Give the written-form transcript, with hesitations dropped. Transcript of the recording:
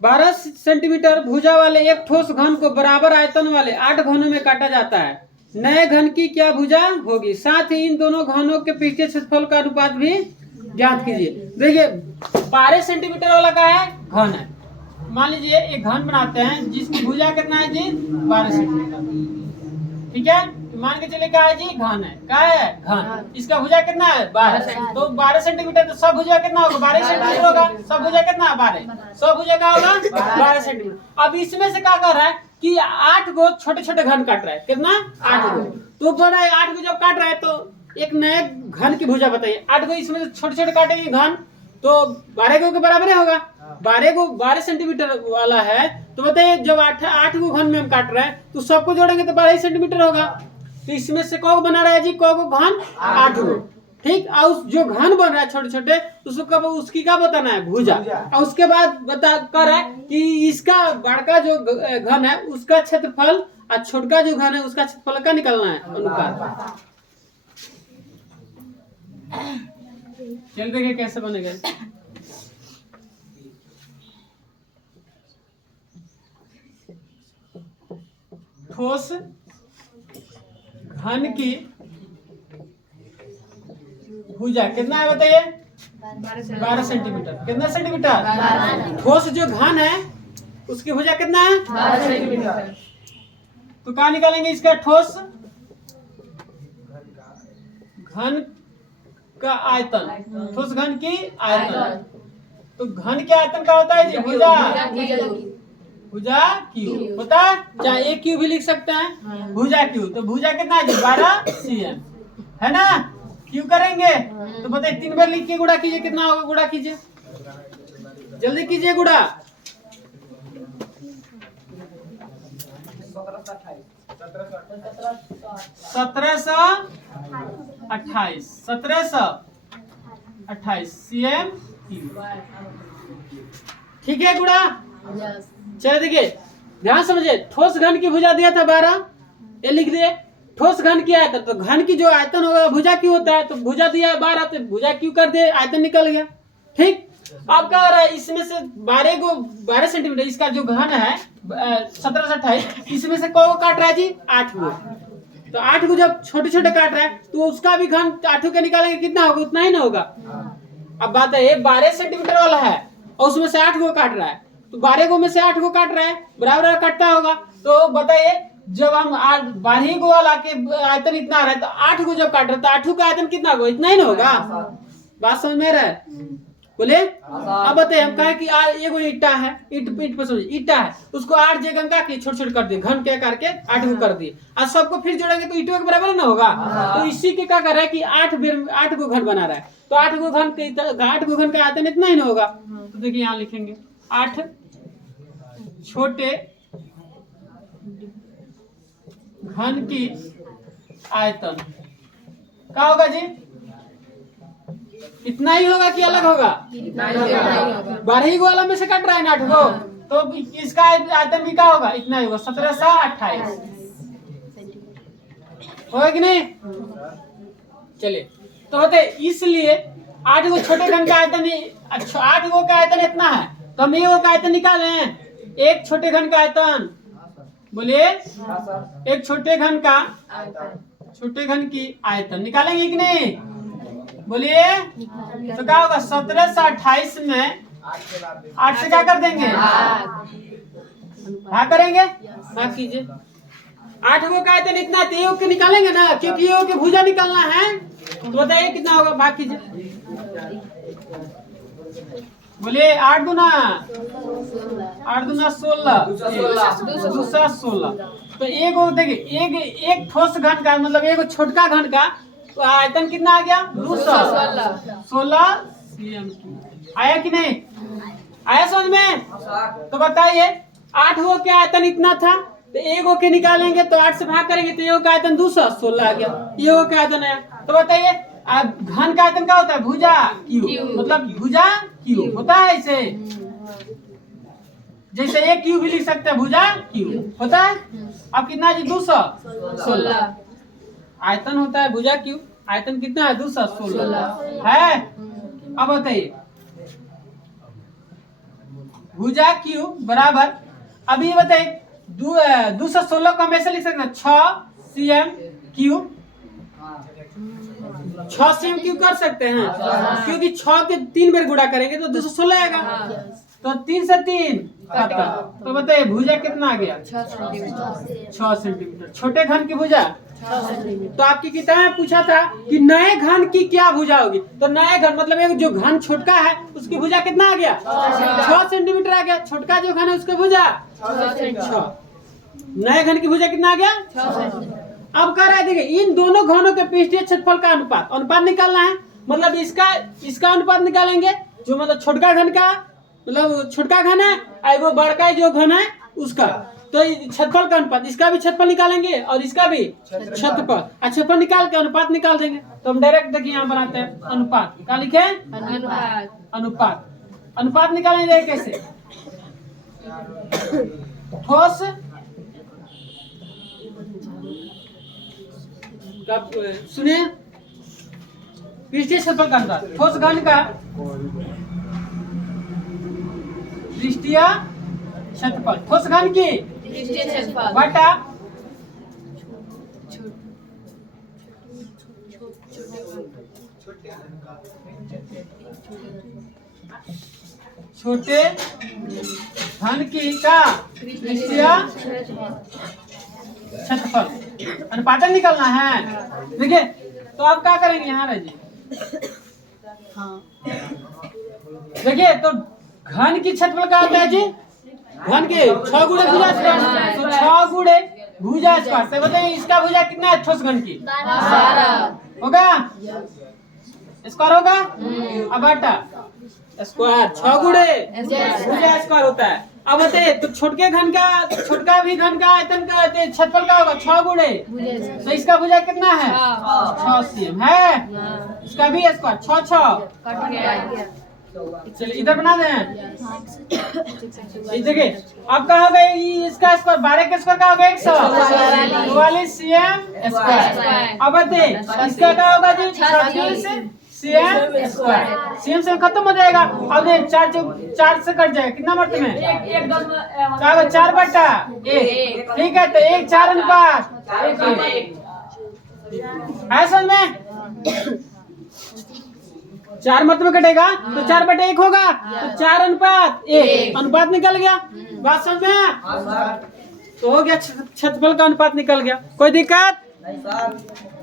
12 centimetre भुजा वाले एक ठोस घन को बराबर आयतन वाले 8 घनों में काटा जाता है। नए घन की क्या भुजा होगी? साथ ही इन दोनों घनों के पृष्ठीय क्षेत्रफल का अनुपात भी ज्ञात कीजिए। देखिए 12 सेंटीमीटर वाला का है घन है। मान लीजिए एक घन बनाते हैं जिसकी भुजा कितना है जी? 12 सेंटीमीटर। ठीक है, मान के चले क्या है जी? घन है। क्या है? घन। इसका भुजा कितना है? 12। तो 12 सेंटीमीटर तो सब भुजा कितना होगा? 12 सेंटीमीटर होगा। सब भुजा कितना? 12। सब भुजा क्या होगा? 12 सेंटीमीटर। अब इसमें से क्या कर रहा है कि 8 गो छोटे छोटे घन काट रहा है। कितना? 8 गो। तो बोल रहा है 8 गो जब काट रहा है तो एक नए घन की भुजा बताइए। 8 गो इसमें छोटे छोटे काटेंगे घन तो 12 गो के बराबर होगा। 12 गो 12 सेंटीमीटर वाला है तो बताइए जब 8 गो घन में हम काट रहे हैं तो सबको जोड़ेंगे तो 12 सेंटीमीटर होगा। तो इसमें से कौ बना रहा है जी? कौ गो घन? 8 गो। ठीक, और जो घन बन रहा है छोटे छोटे उसको उसकी क्या बताना है? भुजा। और उसके बाद बता कर रहा है कि इसका बड़का जो घन है उसका क्षेत्रफल और छोटका जो घन है उसका क्षेत्रफल का निकलना है अनुपात। चल देखिए कैसे बनेगा। ठोस घन की भुजा कितना है बताइए? 12 सेंटीमीटर। कितना सेंटीमीटर? ठोस जो घन है उसकी भुजा कितना है? 12 सेंटीमीटर। तो कहाँ निकालेंगे इसका? ठोस घन का आयतन। ठोस घन की आयतन। तो घन के आयतन का होता है जी भुजा। भुजा क्यू होता है, चाहे एक क्यू भी लिख सकते हैं। भुजा क्यू तो भुजा कितना है जी? 12 cm है ना। क्यू करेंगे तो बताइए 3 बार लिख के गुणा कीजिए। कितना होगा? गुणा कीजिए, जल्दी कीजिए गुणा। 1728 cm क्यू। ठीक है गुणा। चलिए देखिए ध्यान समझिए। ठोस घन की भुजा दिया था 12, ये लिख दिए। ठोस घन की आयतन तो घन की जो आयतन होगा भुजा क्यों होता है? तो भुजा दिया 12 तो भुजा क्यों कर दिए, आयतन निकल गया। ठीक, अब क्या हो रहा है इसमें से 12 सेंटीमीटर इसका जो घन है 1728 इसमें से कौ काट रहा है जी? 8 गो। तो 8 गो जब छोटे छोटे काट रहा है तो उसका भी घन 8 के निकालेंगे कितना होगा? उतना ही ना होगा। अब बात है 12 सेंटीमीटर वाला है और उसमें से 8 गो काट रहा है तो 12 गो में से 8 गो काट रहा है बराबर काटता होगा। तो बताइए जब हम 12 गो वाला के आयतन इतना आ रहा है तो 8 गो जब काट रहा है तो 8 का आयतन कितना होगा? इतना ही ना होगा। बात समझ में रहा है? बोले अब बताइए हम कहें कि एगो ईटा है, ईट पे समझिए ईटा है उसको 8 जगह का के छोटे छोटे कर दिए घन के करके 8 गो कर दिए और सबको फिर जोड़ेंगे तो ईटों के बराबर ना होगा। तो इसी के क्या कर रहा है कि 8 गो घन बना रहा है तो 8 गो घन का आयतन इतना ही ना होगा। तो देखिए यहाँ लिखेंगे 8 छोटे घन की आयतन क्या होगा जी? इतना ही होगा कि अलग होगा? 12 गो वाला में से कट रहा है ना 8 गो तो इसका आयतन भी क्या होगा? इतना ही होगा 1728 होगा कि नहीं? चलिए तो होते इसलिए 8 गो छोटे घन का आयतन 8 गो का आयतन इतना है तो हम ये का आयतन निकाले एक छोटे घन का आयतन। बोलिए एक छोटे घन की आयतन निकालेंगे कि नहीं? बोलिए तो क्या होगा? 17 से 28 में 8 से क्या कर देंगे? हाँ करेंगे, हाँ कीजिए। 8 गो का आयतन इतना तो के निकालेंगे ना क्योंकि ये के भुजा निकालना है तो बताइए कितना होगा? भाग कीजिए। बोलिए 8 दूना 16 दूसरा 16। तो एगो देखिए एक ठोस घन का मतलब एगो छोटका घन का तो आयतन कितना आ गया? 216 cm। आया कि नहीं? आया समझ में? तो बताइए 8 गो के आयतन इतना था तो एगो के निकालेंगे तो 8 से भाग करेंगे तो एगो का आयतन 216 आ गया। एगो का आयतन आया तो बताइए घन का आयतन क्या होता है? भुजा क्यू मतलब भुजा क्यू होता है ऐसे जैसे एक क्यू भी लिख सकते हैं भुजा क्यू होता है। अब कितना जी? 216 आयतन होता है भुजा क्यू। आयतन कितना है? 216 है। अब बताइए भुजा क्यू बराबर, अभी बताइए 216 को हम ऐसे लिख सकते हैं 6 cm क्यूब, 6 cm क्यूब कर सकते हैं क्योंकि 6 के 3 बार गुणा करेंगे तो 216 आएगा, तो 3 से 3 तो बताइए भुजा कितना आ गया 6 सेंटीमीटर। छोटे घन की भुजा तो आपकी किताब में पूछा था कि नए घन की क्या भुजा होगी, तो नए घन मतलब एक जो घन छोटका है उसकी भुजा कितना आ गया 6 सेंटीमीटर आ गया, छोटका जो घन है उसकी भुजा 6, नए घन की भुजा कितना आ गया 6। अब कह रहा है देखिए इन दोनों घनों के पृष्ठीय क्षेत्रफल का अनुपात निकालना है, मतलब इसका अनुपात निकालेंगे जो मतलब छोटका घन का मतलब छोटका घन है और वो बड़का जो घन है उसका, तो क्षेत्रफल का अनुपात, इसका भी क्षेत्रफल निकालेंगे और इसका भी क्षेत्रफल, क्षेत्रफल निकाल के अनुपात निकाल देंगे। तो हम डायरेक्ट देखिए यहाँ बनाते हैं अनुपात, क्या लिखे अनुपात, अनुपात निकालेंगे कैसे, ठोस सुनिए पृष्ठीय क्षेत्रफल का अनुपात, ठोस घन का पृष्ठीय क्षेत्रफल, ठोस घन की बटा छोटे घन की का पृष्ठीय क्षेत्रफल, अनुपातन निकालना है। देखिए तो आप क्या करेंगे यहाँ रहिए, देखिए तो घन की क्षेत्रफल क्या होता है जी, घन के 6 गुणे भुजा स्क्वायर, तो 6 गुणे भुजा स्क्वायर, तो बताइए इसका भुजा कितना है ठोस घन की 12 होगा, स्क्वायर होगा, अब बटा स्क्वायर 6 गुणे भुजा स्क्वायर होता है। अब बताइए तो छोटके घन का, छोटका भी घन का आयतन का क्षेत्रफल का होगा 6 गुणे, तो इसका भुजा कितना है 6 cm है, इसका भी स्क्वायर 6 चलिए इधर बना दें, देखिए अब क्या होगा इसका स्क्वायर 12 का स्क्वायर का होगा 144 cm स्क्वायर। अब बताइए इसका क्या होगा जी 36 cm स्क्वायर, cm से खत्म हो जाएगा, अब 4 से कट जाएगा, कितना बढ़ते में 4 बटा 1, ठीक है, तो 1 4 अनुपात है समझ में, 4 मतलब कटेगा तो 4 बटे 1 होगा, तो 4 अनुपात 1 अनुपात निकल गया, बात समझ में तो हो गया, क्षेत्रफल का अनुपात निकल गया, कोई दिक्कत नहीं सर।